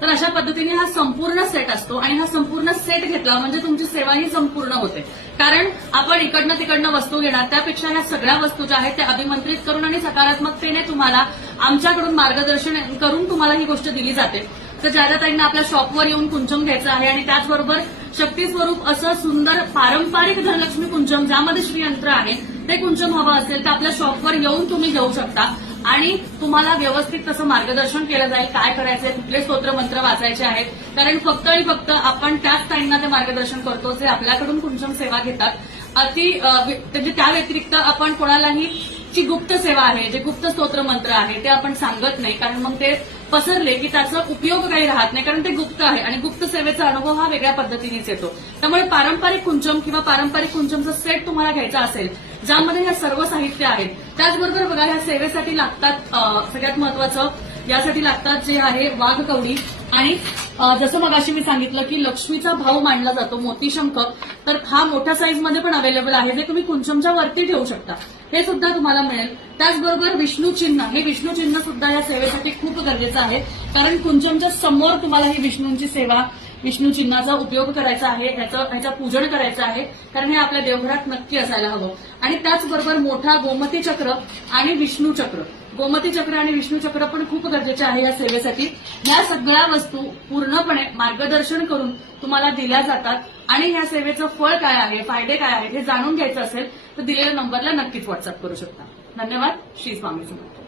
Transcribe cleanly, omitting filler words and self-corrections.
तर अशा पद्धतीने हा संपूर्ण सेट असतो आणि हा संपूर्ण सेट घेतला म्हणजे तुमची सेवा ही संपूर्ण होते. कारण आपण इकडनं तिकडनं वस्तू घेणार त्यापेक्षा ह्या सगळ्या वस्तू ज्या आहेत त्या अभिमंत्रित करून आणि सकारात्मकतेने तुम्हाला आमच्याकडून मार्गदर्शन करून तुम्हाला ही गोष्ट दिली जाते. तर जायदाताईंना आपल्या शॉपवर येऊन कुंचम घ्यायचं आहे आणि त्याचबरोबर शक्ती स्वरूप असं सुंदर पारंपरिक धनलक्ष्मी कुंचम ज्यामध्ये श्रीयंत्र आहे ते कुंचम हवं असेल तर आपल्या शॉपवर येऊन तुम्ही घेऊ शकता आणि तुम्हाला व्यवस्थित तसं मार्गदर्शन केलं जाईल. काय करायचंय, कुठले स्तोत्र मंत्र वाचायचे आहेत, कारण फक्त आणि फक्त आपण त्याच ताईंना ते मार्गदर्शन करतो जे आपल्याकडून कुंचम सेवा घेतात. म्हणजे त्या व्यतिरिक्त आपण कोणालाही जी गुप्त सेवा आहे, जे गुप्त स्तोत्र मंत्र आहे ते आपण सांगत नाही, कारण मग ते पसरले की त्याचा उपयोग काही राहत नाही, कारण ते गुप्त आहे आणि गुप्त सेवेचा अनुभव हा वेगळ्या पद्धतीनेच येतो. त्यामुळे पारंपरिक कुंचम किंवा पारंपरिक कुंचमचा सेट तुम्हाला घ्यायचा असेल ज्यामध्ये हे सर्व साहित्य आहेत. त्याचबरोबर बघा ह्या सेवेसाठी लागतात सगळ्यात महत्वाचं यासाठी लागतात जे आहे वाघकवडी आणि जसं मगाशी मी सांगितलं की लक्ष्मीचा भाव मानला जातो मोतीशंख, तर हा मोठ्या साईजमध्ये पण अवेलेबल आहे जे तुम्ही कुंचमच्या वरती ठेवू शकता, हे सुद्धा तुम्हाला मिळेल. त्याचबरोबर विष्णू चिन्ह, हे विष्णू चिन्ह सुद्धा या सेवेसाठी खूप गरजेचं आहे, कारण कुंचमच्या समोर तुम्हाला ही विष्णूंची सेवा विष्णू चिन्हाचा उपयोग करायचा आहे, ह्याचं पूजन करायचं आहे, कारण हे आपल्या देवघरात नक्की असायला हवं. आणि त्याचबरोबर मोठा गोमती चक्र आणि विष्णू चक्र, गोमती चक्र आणि विष्णू चक्र पण खूप गरजेचे आहे या सेवेसाठी. या सगळ्या वस्तू पूर्णपणे मार्गदर्शन करून तुम्हाला दिल्या जातात आणि या सेवेचं फळ काय आहे, फायदे काय आहेत हे जाणून घ्यायचं असेल तर दिलेल्या नंबरला नक्कीच व्हॉट्सअप करू शकता. धन्यवाद. श्री स्वामी समर्थ.